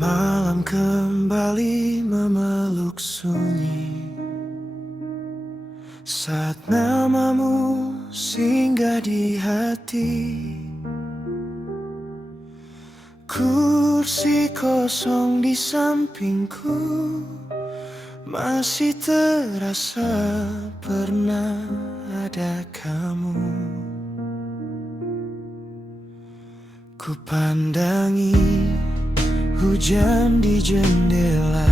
Malam kembali memeluk sunyi saat namamu singgah di hati. Kursi kosong di sampingku masih terasa pernah ada kamu. Ku pandangi hujan di jendela,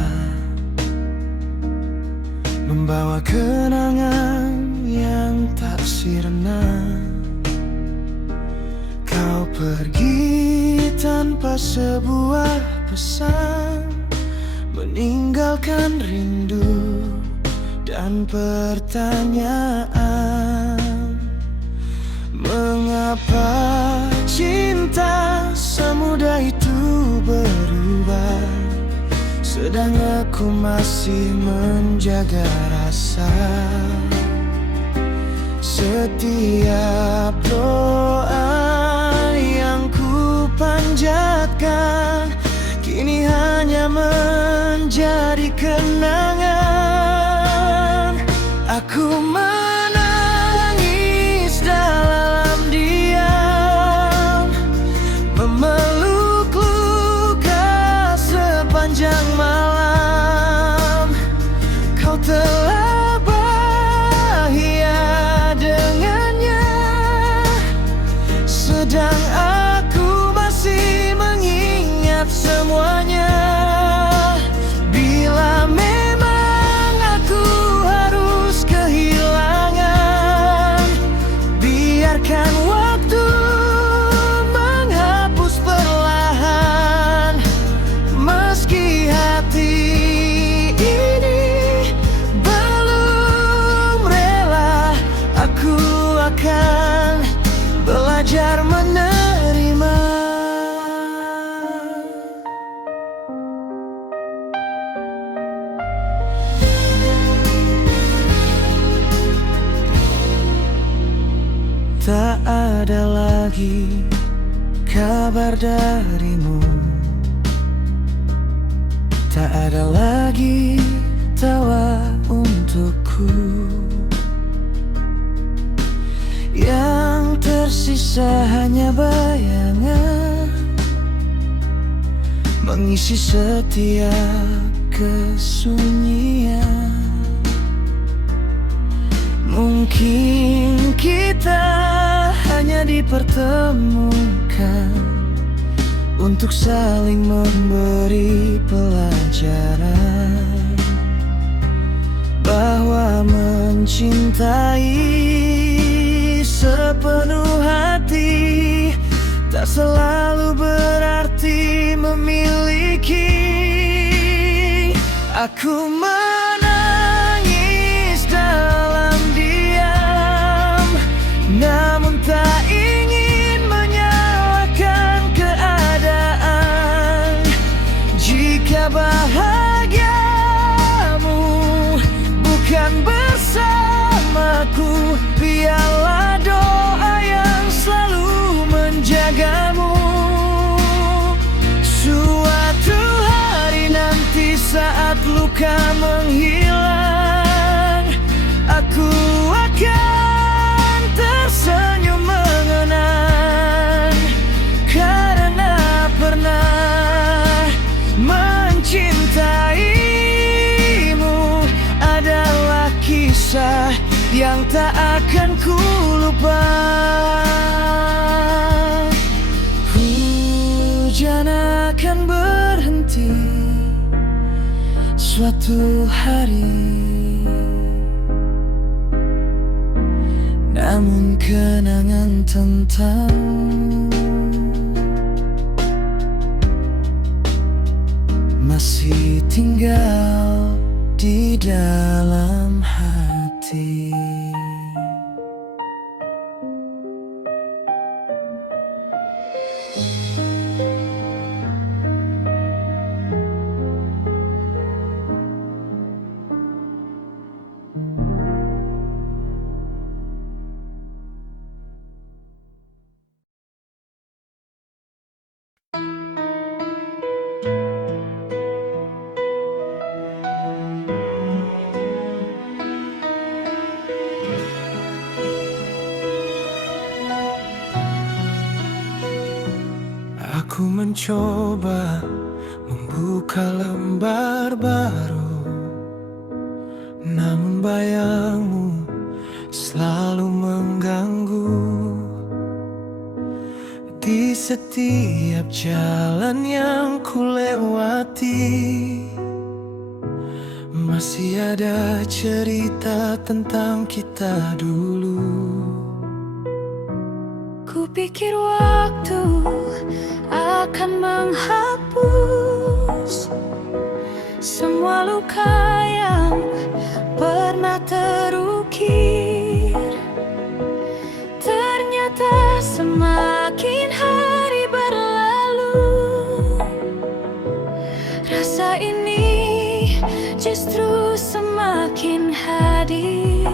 membawa kenangan yang tak sirna. Kau pergi tanpa sebuah pesan, meninggalkan rindu dan pertanyaan. Mengapa cinta semudah itu berubah, sedang aku masih menjaga rasa. Setiap doa yang ku panjatkan kini hanya menjadi kenangan. Aku menangis dalam diam, memeluk luka sepanjang malam. Kau telah bahagia dengannya, sedang aku masih mengingat semuanya. Bila memang aku harus kehilangan, biarkan waktu menghapus perlahan. Meski hati ini belum rela, aku akan belajar menerima. Tak ada lagi kabar darimu, tak ada lagi tawa untukku. Yang tersisa hanya bayangan mengisi setiap kesunyian. Mungkin kita hanya dipertemukan untuk saling memberi pelajaran bahwa mencintai sepenuh hati tak selalu berarti memiliki. Aku menangis dalam diam, namun tak ingin menyalahkan keadaan. Jika bahagiamu bukan bersamaku, biarlah doa yang selalu menjagamu. Suatu hari nanti saat luka menghilang, aku akan tersenyum mengenang, karena pernah mencintaimu adalah kisah yang tak akan ku lupa. Hujan akan berhenti suatu hari, namun kenangan tentangmu masih tinggal di dalam hati. Aku mencoba membuka lembar baru, namun bayangmu selalu mengganggu. Di setiap jalan yang kulewati, masih ada cerita tentang kita dulu. Kupikir waktu akan menghapus semua luka yang pernah terukir. Ternyata semakin hari berlalu, rasa ini justru semakin hadir.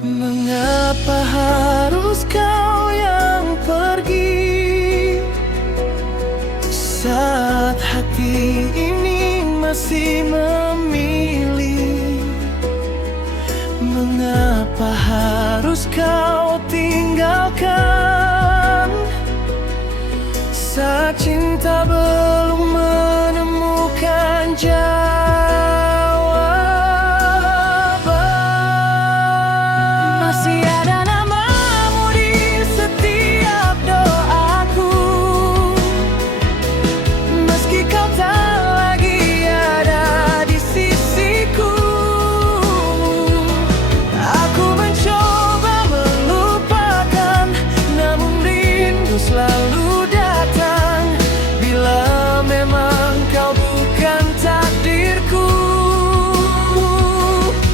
Mengapa harus kau yang pergi saat hati ini masih memilih? Mengapa harus kau tinggalkan saat cinta belum menemukan jawaban? Masih ada namamu di setiap doaku, Meski kau tak lagi ada di sisiku, aku mencoba melupakan, namun rindu selalu datang. Bila memang kau bukan takdirku,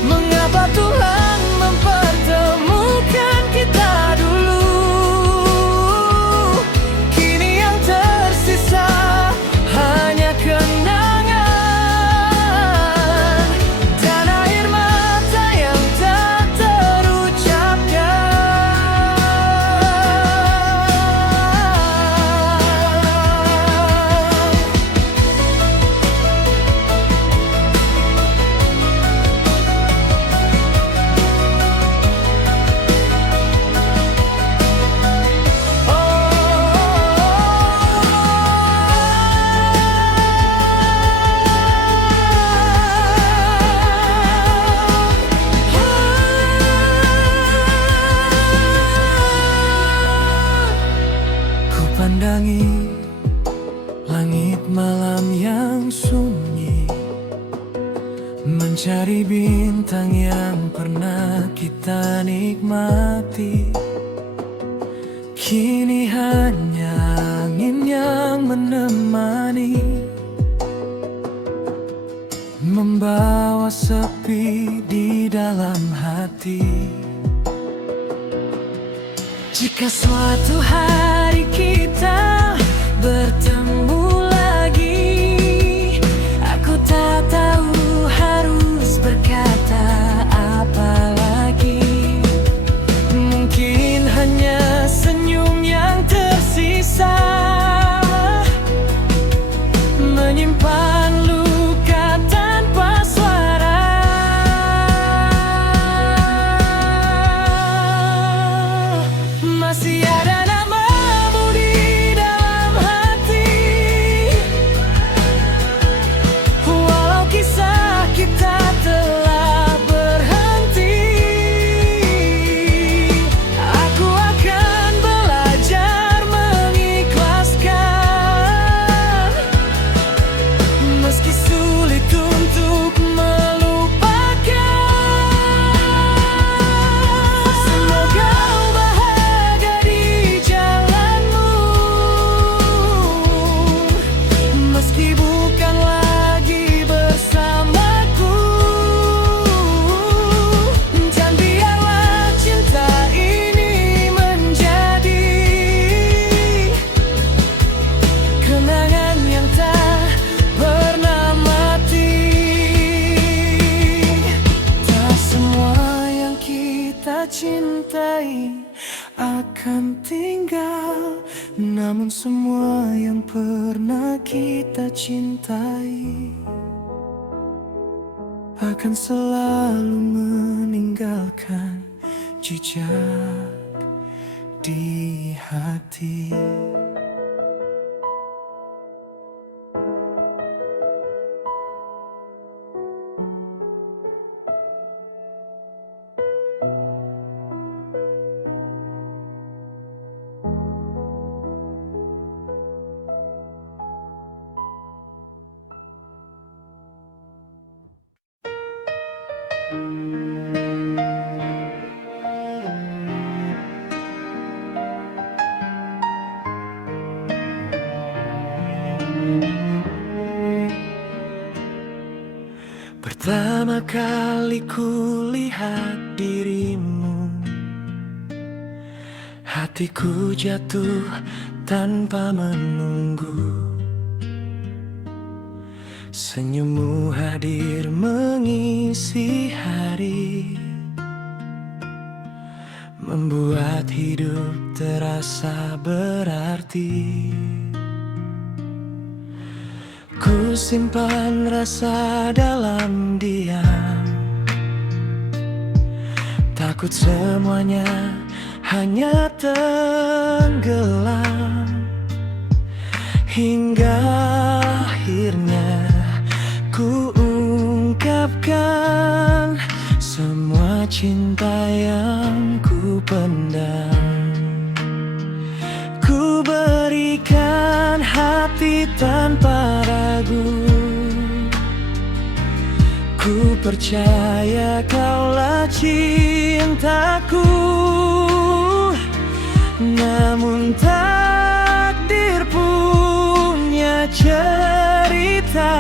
mengapa Tuhan mempertemukan kita dulu? Kini yang tersisa hanya kenangan dan air mata yang tak terucapkan. Ku pandangi langit malam yang sunyi, mencari bintang yang pernah kita nikmati. Kini hanya angin yang menemani, membawa sepi di dalam hati. Jika suatu hari kita bertemu lagi, aku tak tahu harus berkata apa lagi. Mungkin hanya senyum yang tersisa, menyimpan luka tanpa suara. Masih ada namamu di dalam hati, walau kisah kita telah berhenti. Aku akan belajar mengikhlaskan, meski sulit untuk melupakan. Semoga bahagia di jalanmu, meski bukan lagi bersamaku. Dan biarlah cinta ini menjadi kenangan yang tak pernah mati. Tak semua yang kita cintai akan tinggal, namun semua yang pernah kita cintai akan selalu meninggalkan jejak di hati. Pertama kali kulihat dirimu, hatiku jatuh tanpa menunggu. Senyummu hadir mengisi hari, membuat hidup terasa berarti. Ku simpan rasa dalam diam, takut semuanya hanya tenggelam. Hingga akhirnya ku ungkapkan semua cinta yang ku pendam. Ku berikan hati tanpa ragu, ku percaya kaulah cintaku. Namun takdir punya cerita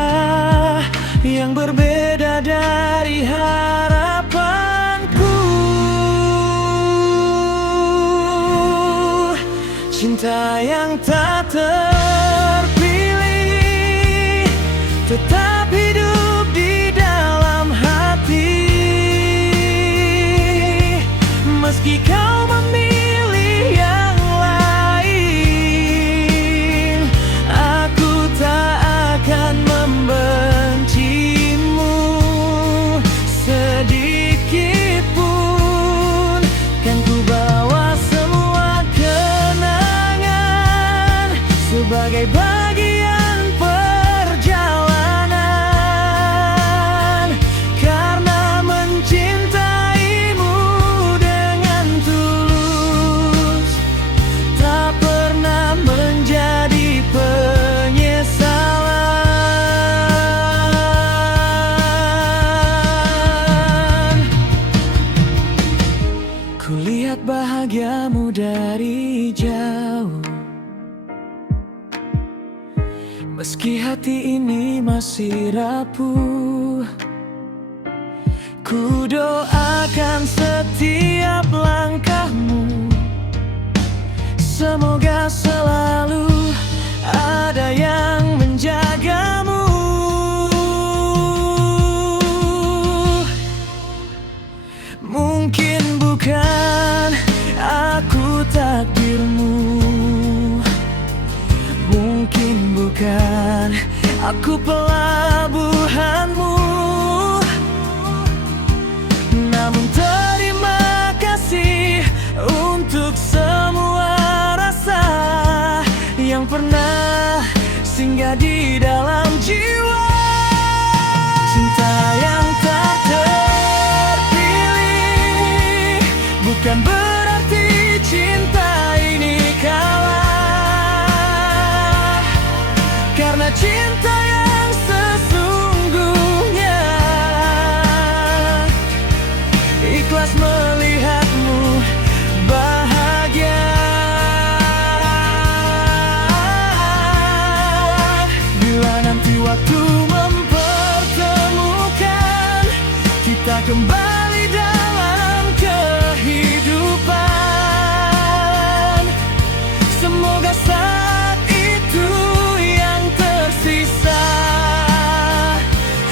yang berbeda dari harapanku. Cinta yang tak terpilih tetap hidup di dalam hati. Meski kau memilih yang lain, aku tak akan membencimu sedikit pun. Kan ku bawa semua kenangan sebagai bagian perjalanan. Karena mencintaimu dengan tulus, tak pernah menjadi penyesalan. Kulihat bahagiamu dari jauh, meski hati ini masih rapuh. Ku doakan setiap langkahmu, semoga selalu ada yang menjagamu. Mungkin bukan aku takdirmu, mungkin bukan aku pelabuhanmu. Namun terima kasih untuk semua rasa yang pernah singgah di dalam jiwa. Cinta yang tak terpilih bukan berarti cinta ini kalah. Karena cinta yang sesungguhnya ikhlas melihatmu bahagia. Bila nanti waktu mempertemukan, kita kembali dalam kehidupan. Semoga saat itu yang tersisa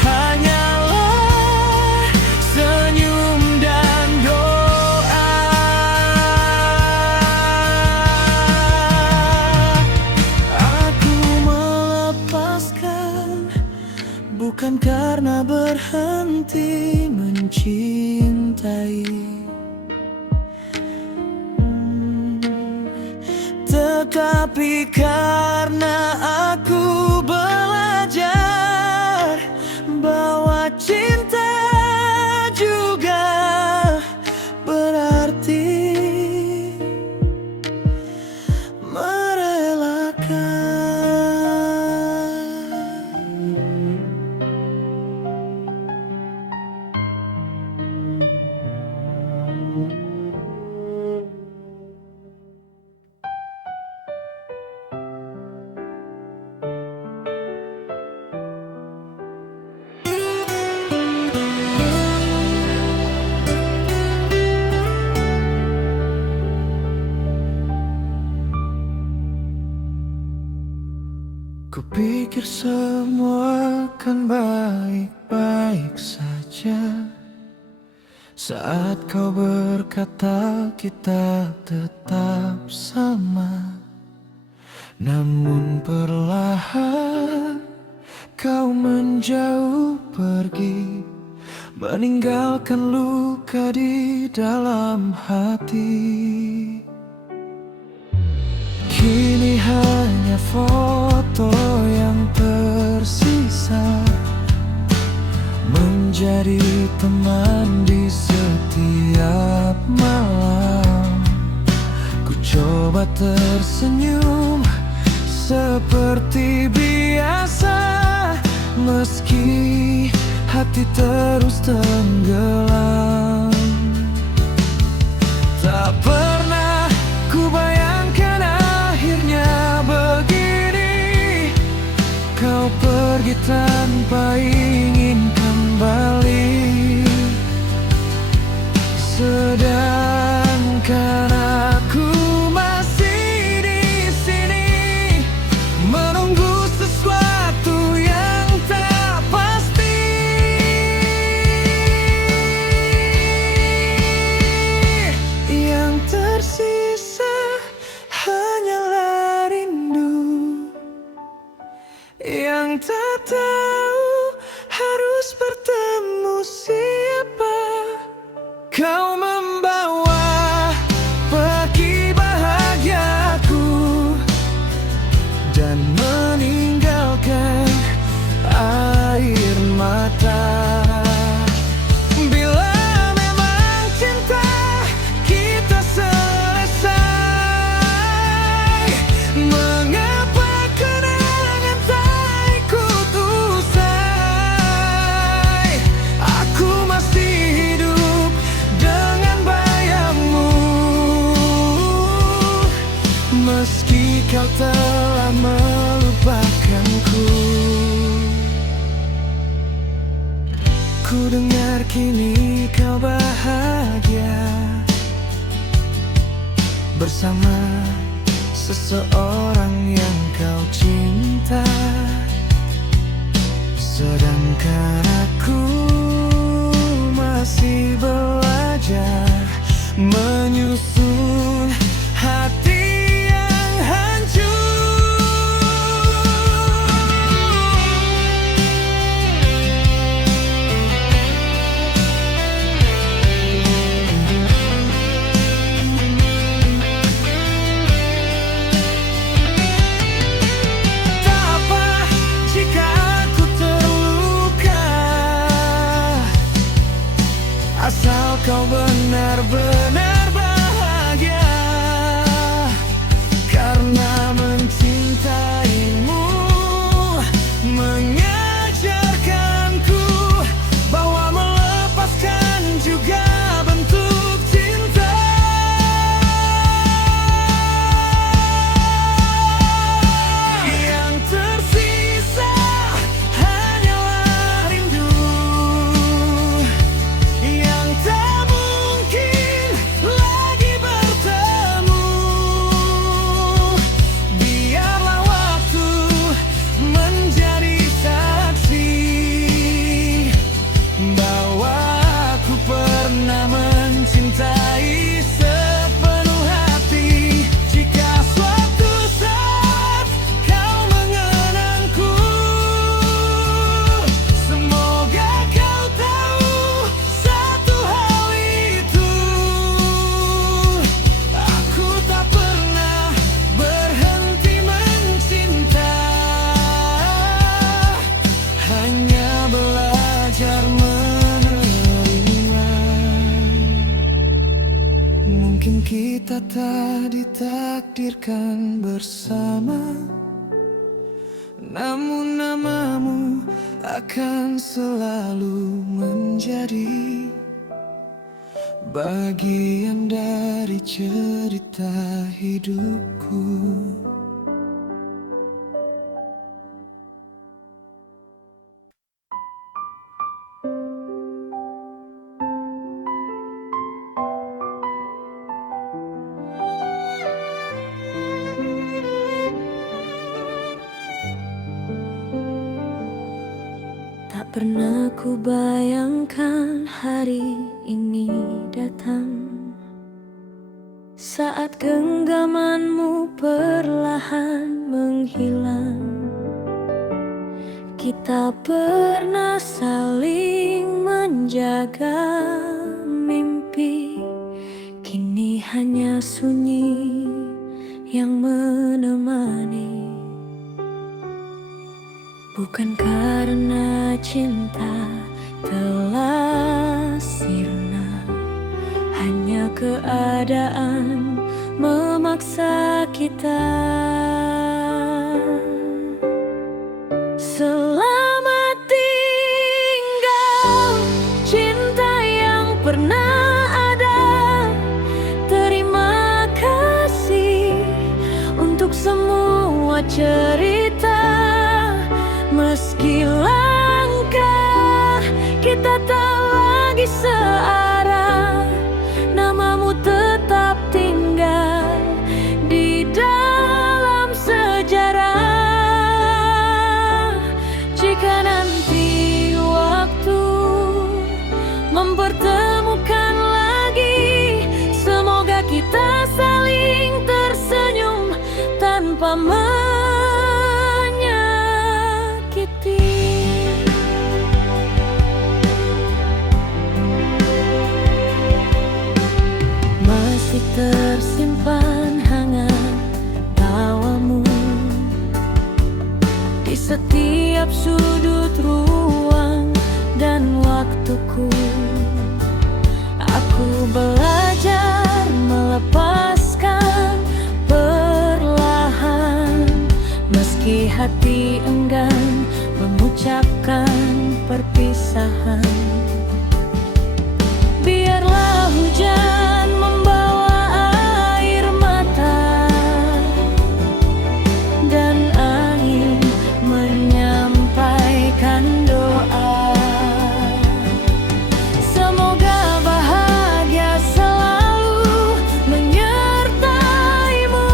hanyalah senyum dan doa. Aku melepaskan bukan karena berhenti mencintai, tetapi karena aku belajar bahwa cinta juga berarti merelakan. Kupikir semua akan baik-baik saja saat kau berkata kita tetap sama. Namun perlahan kau menjauh pergi, meninggalkan luka di dalam hati. Kini hanya foto yang tersisa menjadi teman di setiap malam. Ku coba tersenyum seperti biasa, meski hati terus tenggelam. Tak pernah ku bayangkan akhirnya begini, kau pergi tanpa ingin kembali. Sedangkan aku masih di sini menunggu sesuatu yang tak pasti. Yang tersisa hanyalah rindu yang tak tahu harus bertemu siapa. Kau membawa pergi bahagiaku dan meninggalkan air mata. Bila memang cinta kita selesai, mengapa kenangan tak ikut usai? Aku masih hidup dengan bayangmu, meski kau telah melupakanku. Ku dengar kini kau bahagia bersama seseorang yang kau cinta. Sedangkan aku masih belajar menyusun hati yang hancur. Tak apa jika aku terluka, asal kau benar-benar bahagia. Karena mencintaimu mengajarkanku bahwa melepaskan juga bentuk cinta. Yang tersisa hanyalah rindu yang tak mungkin lagi bertemu. Biarlah waktu menjadi saksi bahwa aku pernah mencintai sepenuh hati. Jika suatu saat kau mengenangku, semoga kau tahu satu hal itu: aku tak pernah berhenti mencinta, hanya belajar menerima. Mungkin kita tak ditakdirkan bersama, namun namamu akan selalu menjadi bagian dari cerita hidupku. pernah ku bayangkan hari ini datang, saat genggamanmu perlahan menghilang. Kita pernah saling menjaga mimpi, kini hanya sunyi yang menemani. Bukan karena cinta telah sirna, hanya keadaan memaksa kita. Selamat tinggal cinta yang pernah ada. Terima kasih untuk semua cerita. Meski langkah kita tak lagi searah, namamu tetap tinggal di dalam sejarah. Jika nanti waktu mempertemukan lagi, semoga kita saling tersenyum tanpa masih tersimpan hangat tawamu di setiap sudut ruang dan waktuku. Aku belajar melepaskan perlahan, meski hati enggan mengucapkan perpisahan. Biarlah hujan membawa air mata dan angin menyampaikan doa. Semoga bahagia selalu menyertaimu,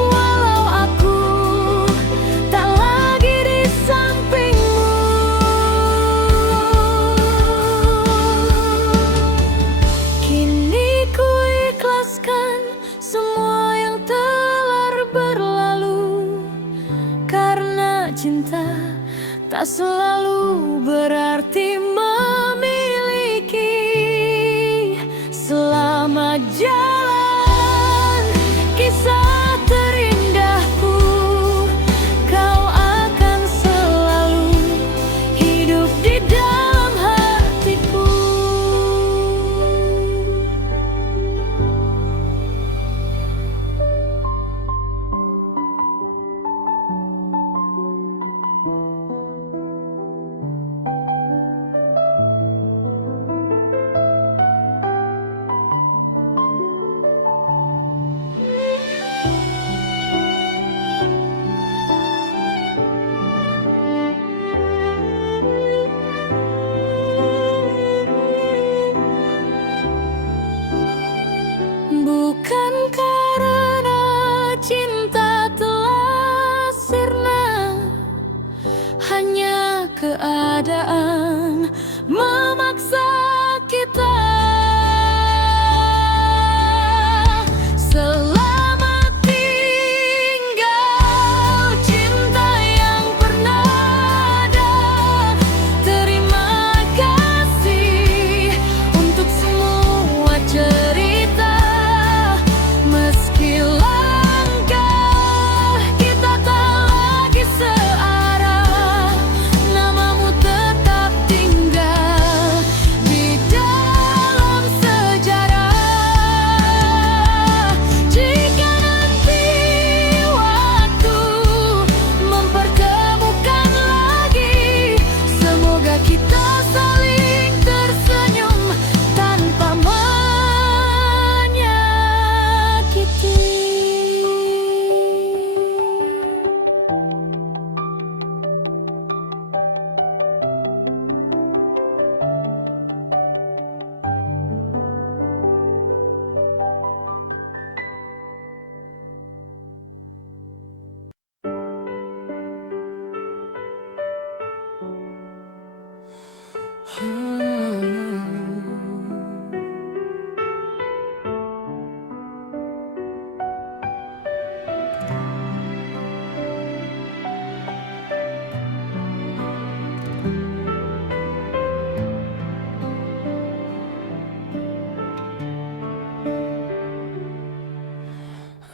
walau aku tak lagi di sampingmu. Kini ku ikhlaskan semua yang telah berlalu, karena cinta tak selalu berarti memiliki. Selamat jalan kisah terindahku, kau akan selalu hidup di dalam hatiku. Bukan karena cinta telah sirna, hanya keadaan memaksa kita. Selamat tinggal cinta yang pernah ada. Terima kasih untuk semua cerita. Meski langkah kita tak lagi searah, namamu tetap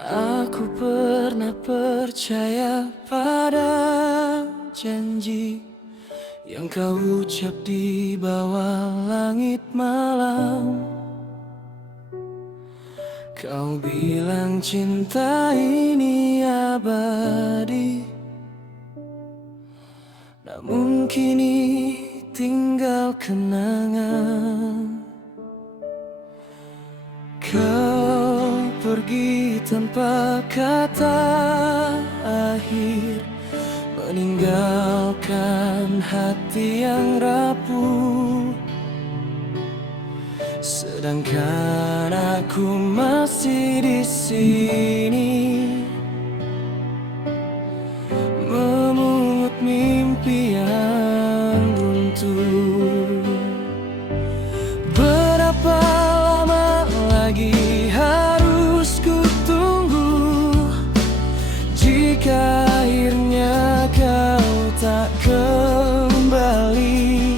Aku pernah percaya pada janji yang kau ucap di bawah langit malam. Kau bilang cinta ini abadi, namun kini tinggal kenangan. Kau pergi tanpa kata akhir, meninggalkan hati yang rapuh. Sedangkan aku masih di sini, memungut mimpi yang runtuh. Berapa lama lagi harus ku tunggu jika akhirnya kau tak kembali?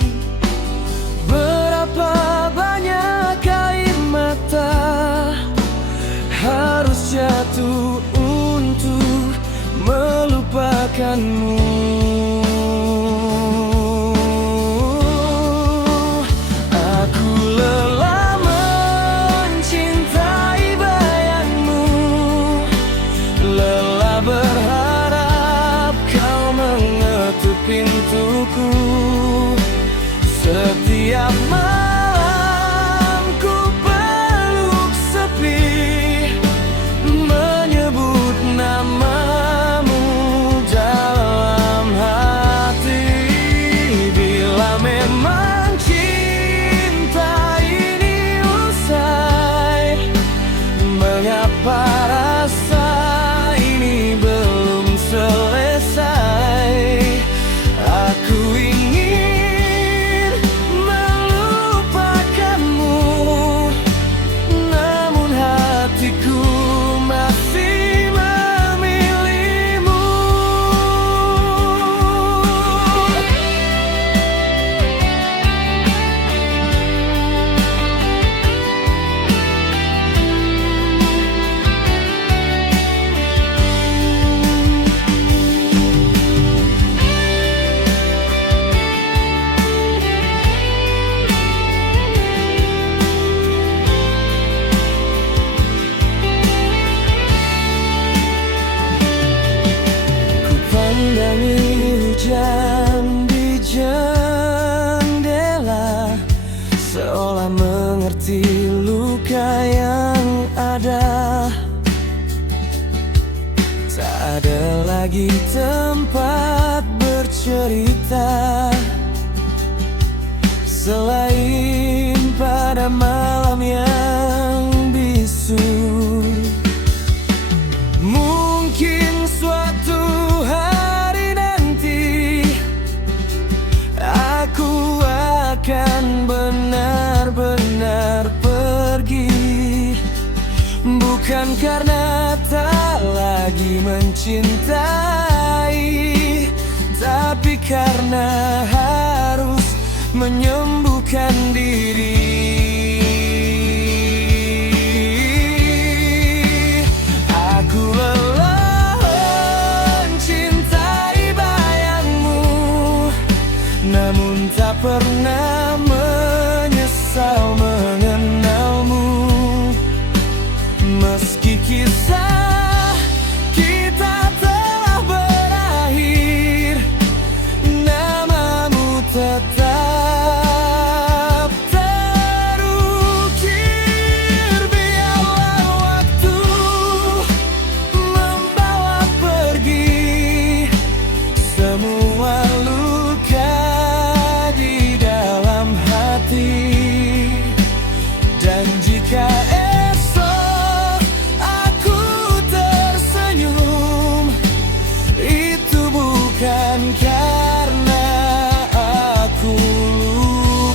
Berapa banyak air mata harus jatuh untuk melupakanmu? Aku lelah mencintai bayangmu, lelah berharap kau mengetuk pintuku. Setiap malam ku peluk sepi, menyebut namamu dalam hati. Bila memang cinta ini usai, mengapa rasa ini belum selesai? Aku ingin melupakanmu, namun hatiku masih memilihmu. Ku pandangi hujan di jendela, seolah mengerti luka yang ada. Tak ada lagi tempat bercerita selain pada malam yang bisu. Mungkin suatu hari nanti aku akan benar-benar pergi, bukan karena tak lagi mencintai, tapi karena harus menyembuhkan diri. Aku lelah mencintai bayangmu, namun tak pernah menyesal mengenalmu. Meski kisah kita telah berakhir, namamu tetap terukir. Biarlah waktu membawa pergi semua luka di dalam hati. Dan jika esok aku tersenyum, itu bukan karena aku lupa.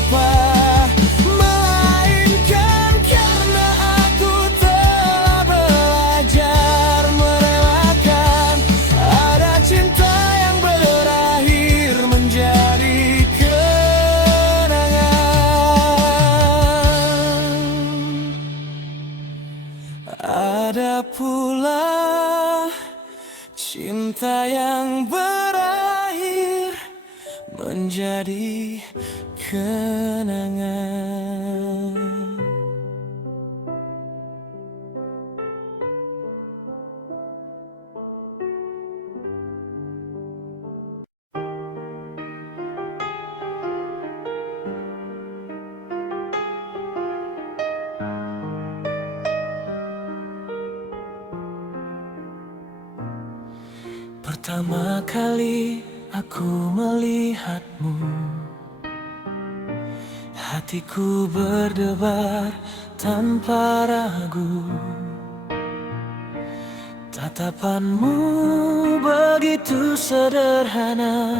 menjadi kenangan. Pertama kali aku melihatmu, hatiku berdebar tanpa ragu. Tatapanmu begitu sederhana,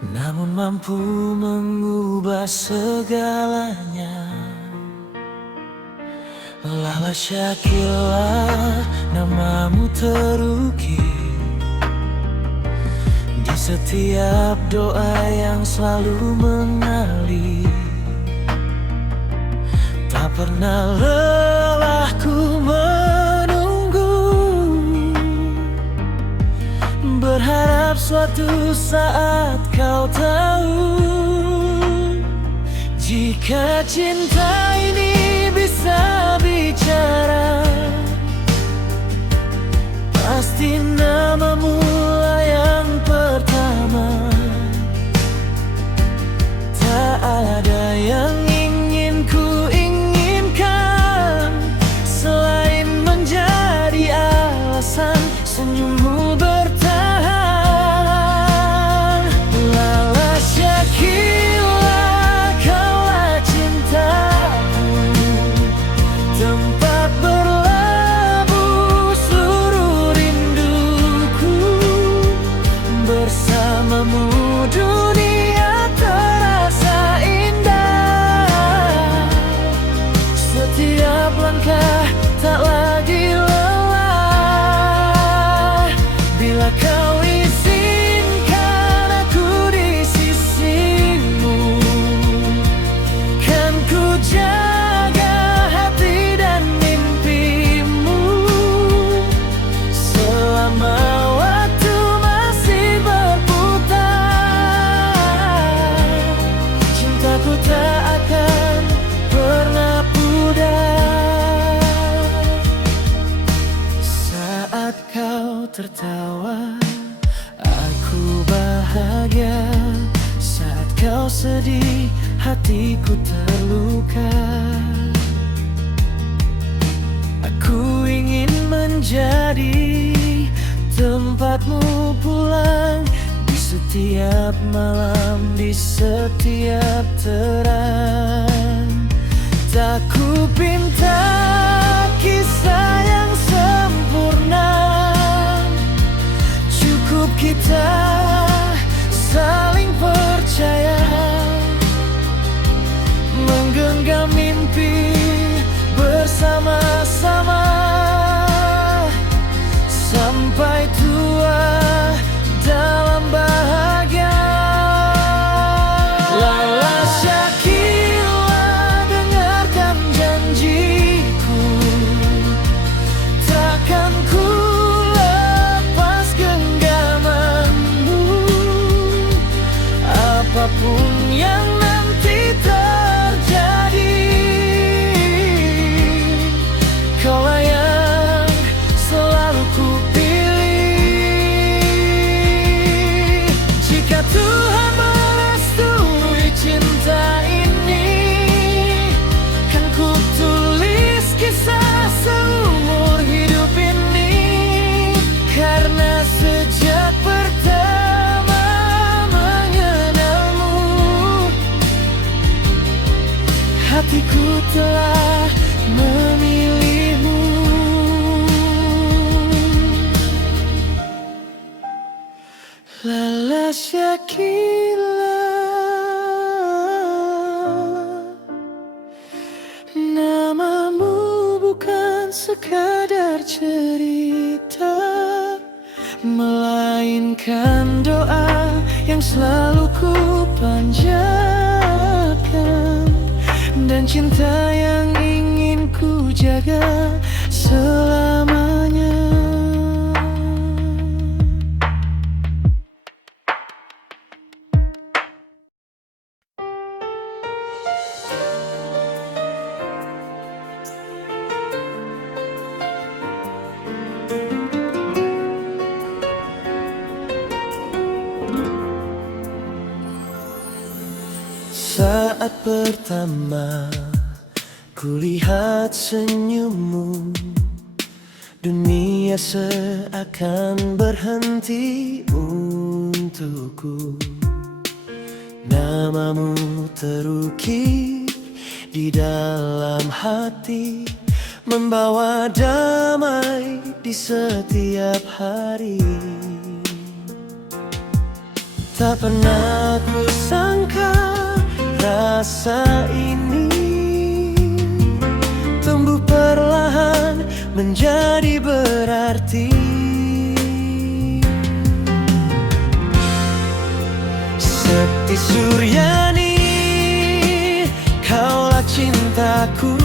namun mampu mengubah segalanya. Lala Syakila, namamu terukir di setiap doa yang selalu mengalir. Tak pernah lelah ku menunggu, berharap suatu saat kau tahu, jika cinta ini bisa bicara, pasti namamu lah yang pertama. Tak ada yang ingin ku inginkan selain menjadi alasan senyummu bertahan. Lala Syakila, kaulah cintaku, tempat berlabuh seluruh rinduku. Bersamamu dunia terasa indah, setiap langkah tak lagi lelah. Bila kau izinkan aku di sisimu, kan ku jaga hati dan mimpimu selama waktu masih berputar. Cintaku tak akan pernah pudar. Saat kau tertawa, aku bahagia. Saat kau sedih, hatiku terluka. Aku ingin menjadi tempatmu pulang di setiap malam, di setiap terang. Tak ku pinta kisah yang sempurna, cukup kita saling percaya, menggenggam mimpi bersama-sama sampai tua dalam bahagia. Lala Syakila, dengarkan janjiku, takkan ku lepas genggamanmu. Apapun yang nanti terjadi, kaulah yang selalu ku pilih. Jika Tuhan merestui cinta ini, kan ku tulis kisah seumur hidup ini. Karena sejak pertama mengenalmu, hatiku telah memilihmu. Lala Syakila, namamu bukan sekadar cerita, melainkan doa yang selalu ku panjatkan, dan cinta yang ingin ku jaga selamanya. Saat pertama kulihat senyummu, dunia seakan berhenti untukku. Namamu terukir di dalam hati, membawa damai di setiap hari. Tak pernah ku sangka rasa ini tumbuh perlahan menjadi berarti. Sekti Suryani, kaulah cintaku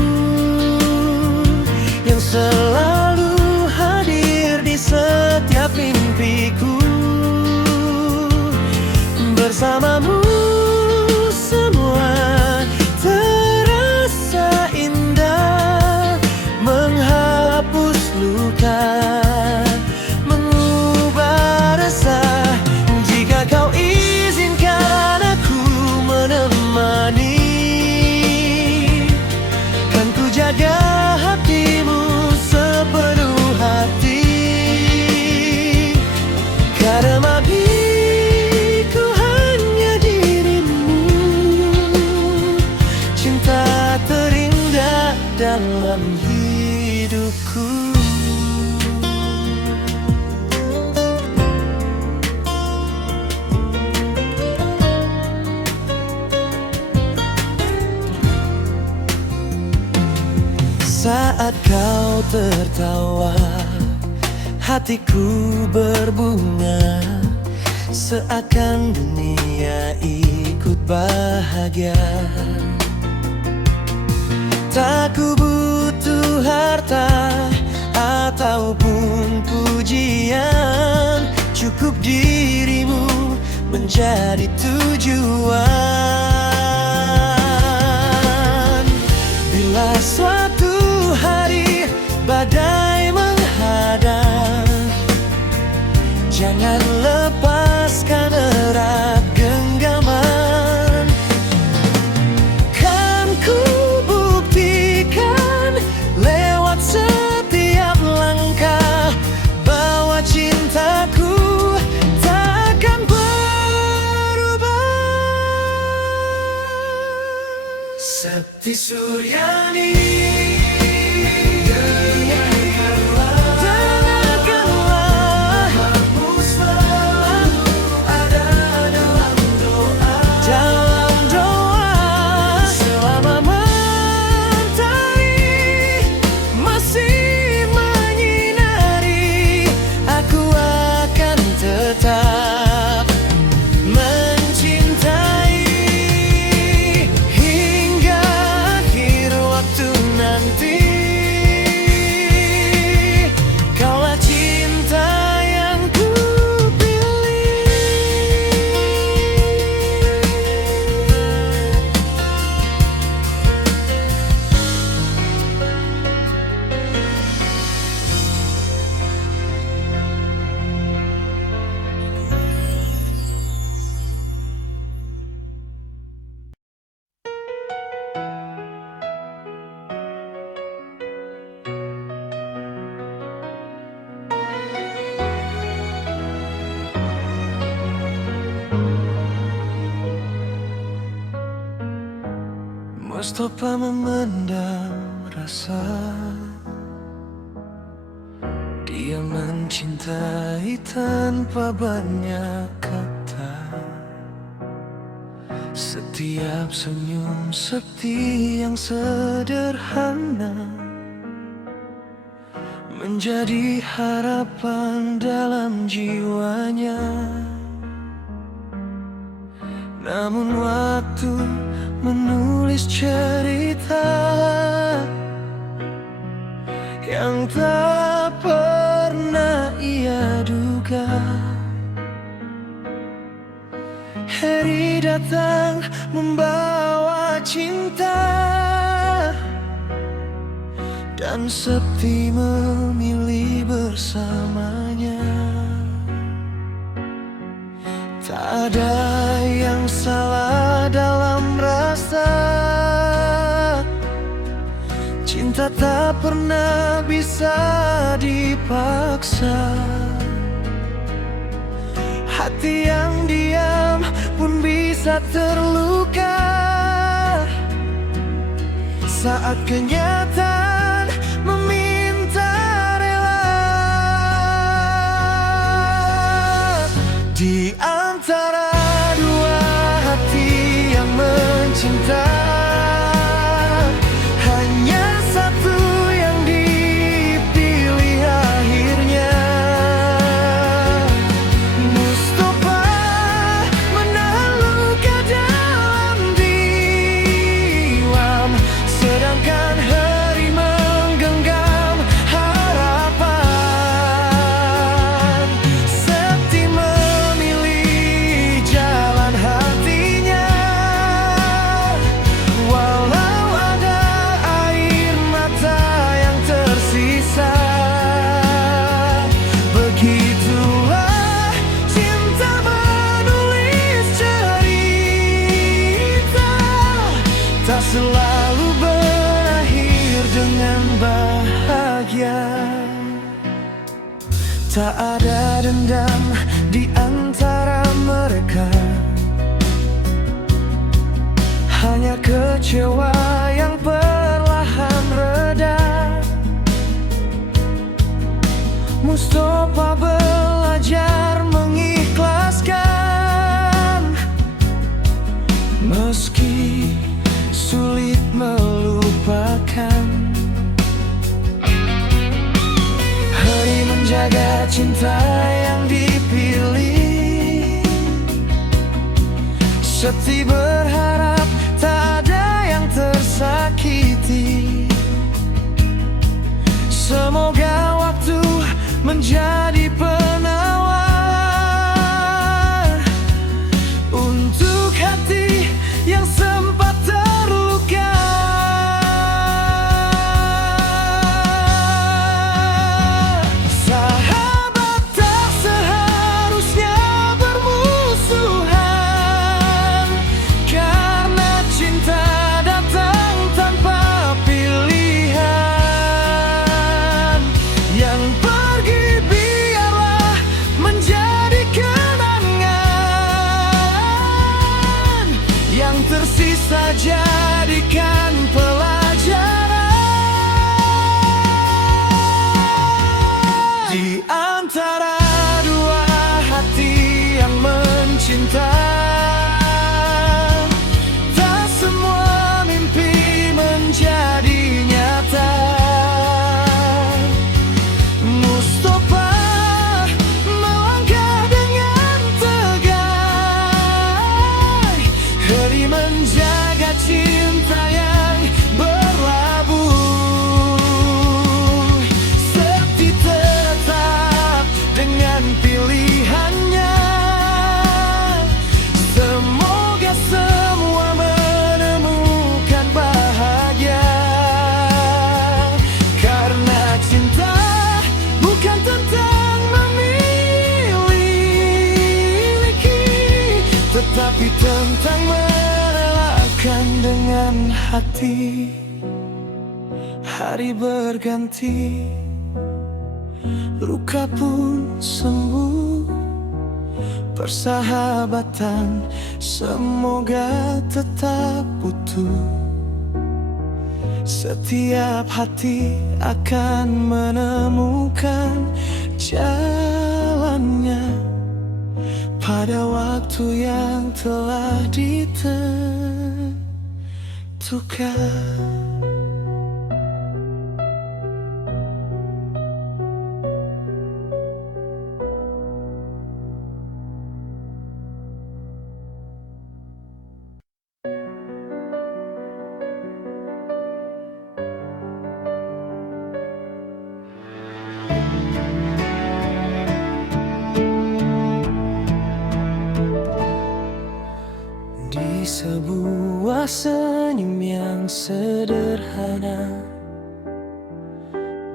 yang selalu hadir di setiap mimpiku. Bersamamu semua terasa indah, menghapus luka, mengubah resah. Jika kau izinkan aku menemani, kan ku jaga hatimu sepenuh hati. Karena bagiku hanya dirimu, cinta terindah dalam hidupku. Saat kau tertawa, hatiku berbunga, seakan dunia ikut bahagia. Tak ku butuh harta ataupun pujian, cukup dirimu menjadi tujuan. Bila suatu hari badai menghadang, jangan lepaskan erat genggaman. Kan ku buktikan lewat setiap langkah bahwa cintaku takkan berubah. Sekti Suryani, Mustafa memendam rasa, dia mencintai tanpa banyak kata. Setiap senyum seperti yang sederhana menjadi harapan dalam jiwanya. Namun waktu menulis cerita yang tak pernah ia duga. Hari datang membawa cinta, dan seperti memilih bersamanya. Tak ada yang salah dalam rasa Cinta tak pernah bisa dipaksa. Hati yang diam pun bisa terluka saat kenyataan meminta rela. Di antara dua hati yang mencinta, hanya satu yang dipilih akhirnya. Mustafa menahan luka dalam diam, sedangkan Heri menggenggam harapan. Sakti memilih jalan hatinya, walau ada air mata yang tersisa. Begitulah cinta menulis cerita, tak selalu berakhir dengan bahagia. Tak ada dendam di antara mereka, hanya kecewa yang perlahan reda. Mustafa belajar mengikhlaskan, meski sulit melupakan. Heri menjaga cinta yang dipilih, Sakti berharap tak ada yang tersakiti. Semoga waktu menjadi penawar untuk hati yang sempat terluka. Sahabat tak seharusnya bermusuhan, karena cinta datang tanpa pilihan. Yang pergi biarlah menjadi kenangan, yang tersisa jadikan pelajaran. Di antara dua hati yang mencinta, tak semua mimpi menjadi nyata. Mustafa melangkah dengan tegar, Heri menjaga cinta yang berlabuh. Sakti tetap dengan pilihannya. Semoga semua menemukan bahagia, karena cinta bukan tentang memiliki, tetapi tentang merelakan dengan hati. Hari berganti, luka pun sembuh. Persahabatan semoga tetap utuh. Setiap hati akan menemukan jalannya pada waktu yang telah ditentukan. Di sebuah senyum yang sederhana,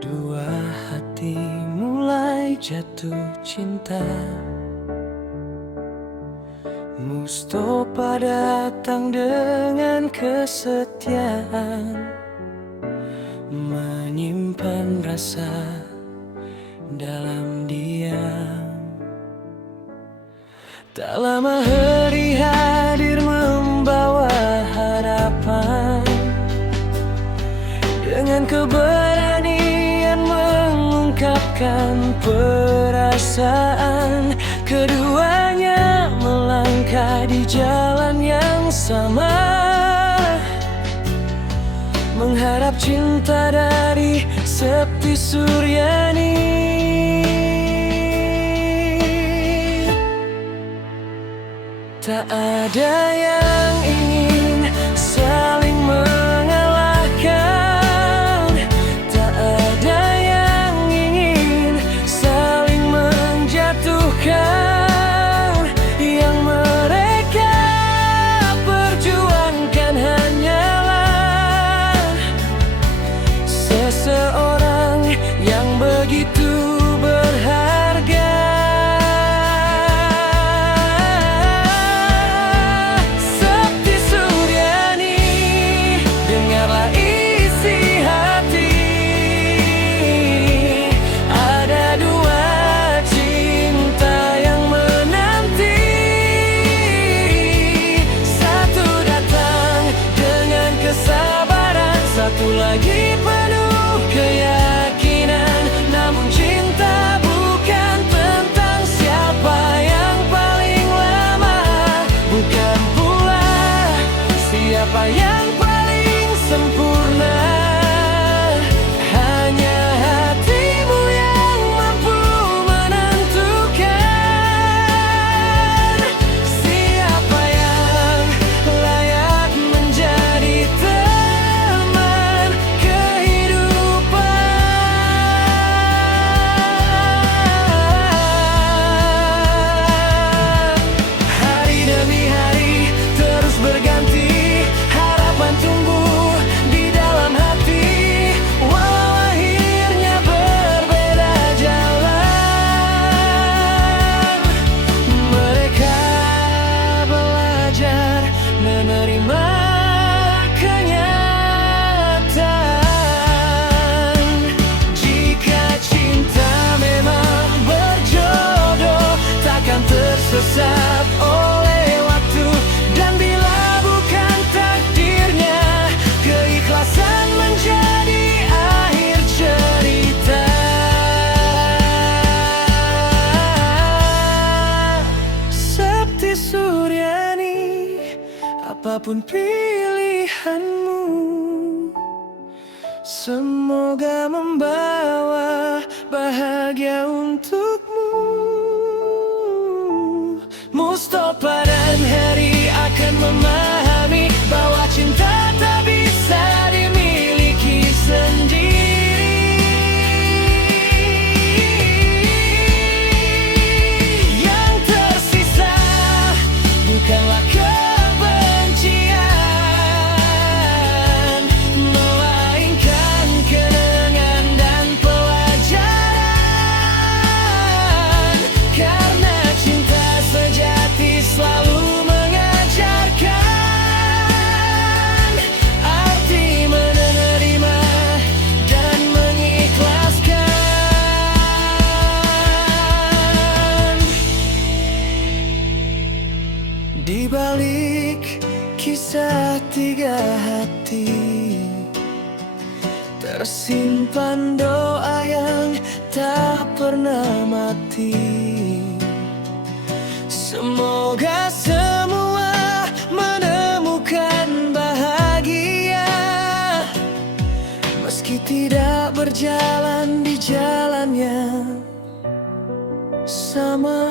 dua hati mulai jatuh cinta. Mustafa datang dengan kesetiaan, rasa dalam diam. Tak lama hari hadir membawa harapan, dengan keberanian mengungkapkan perasaan. Keduanya melangkah di jalan yang sama, mengharap cinta dari Septi Suryani. Tak ada yang ingin saling mengalahkan, tak ada yang ingin saling menjatuhkan. Yang mereka perjuangkan hanyalah seseorang yang begitu berharga. Septi Suryani, dengarlah isi hati. Ada dua cinta yang menanti, satu datang dengan kesabaran, satu lagi penuh keyakinan. Namun cinta bukan tentang siapa yang paling lama, bukan pula siapa yang paling sempurna. Hanya hatimu yang mampu menentukan siapa yang layak menjadi teman kehidupan. Hari demi hari terus berganti, harapan tumbuh di dalam hati. Walau akhirnya berbeda jalan, mereka belajar menerima kenyataan. Jika cinta memang berjodoh, takkan tersesat oleh waktu. Dan bila bukan takdirnya, keikhlasan menjadi akhir cerita. Septi Suryani, apapun pilihanmu, semoga membawa bahagia untukmu. Mustafa dan Heri akan memahami bahwa cinta tak bisa dimiliki sendiri. Yang tersisa bukanlah kebencian, melainkan kenangan dan pelajaran. Karena cinta sejati selalu mengajarkan arti menerima dan mengikhlaskan. Di balik kisah tiga hati, tersimpan doa yang tak pernah mati. Semoga semua menemukan bahagia, meski tidak berjalan di jalan yang sama.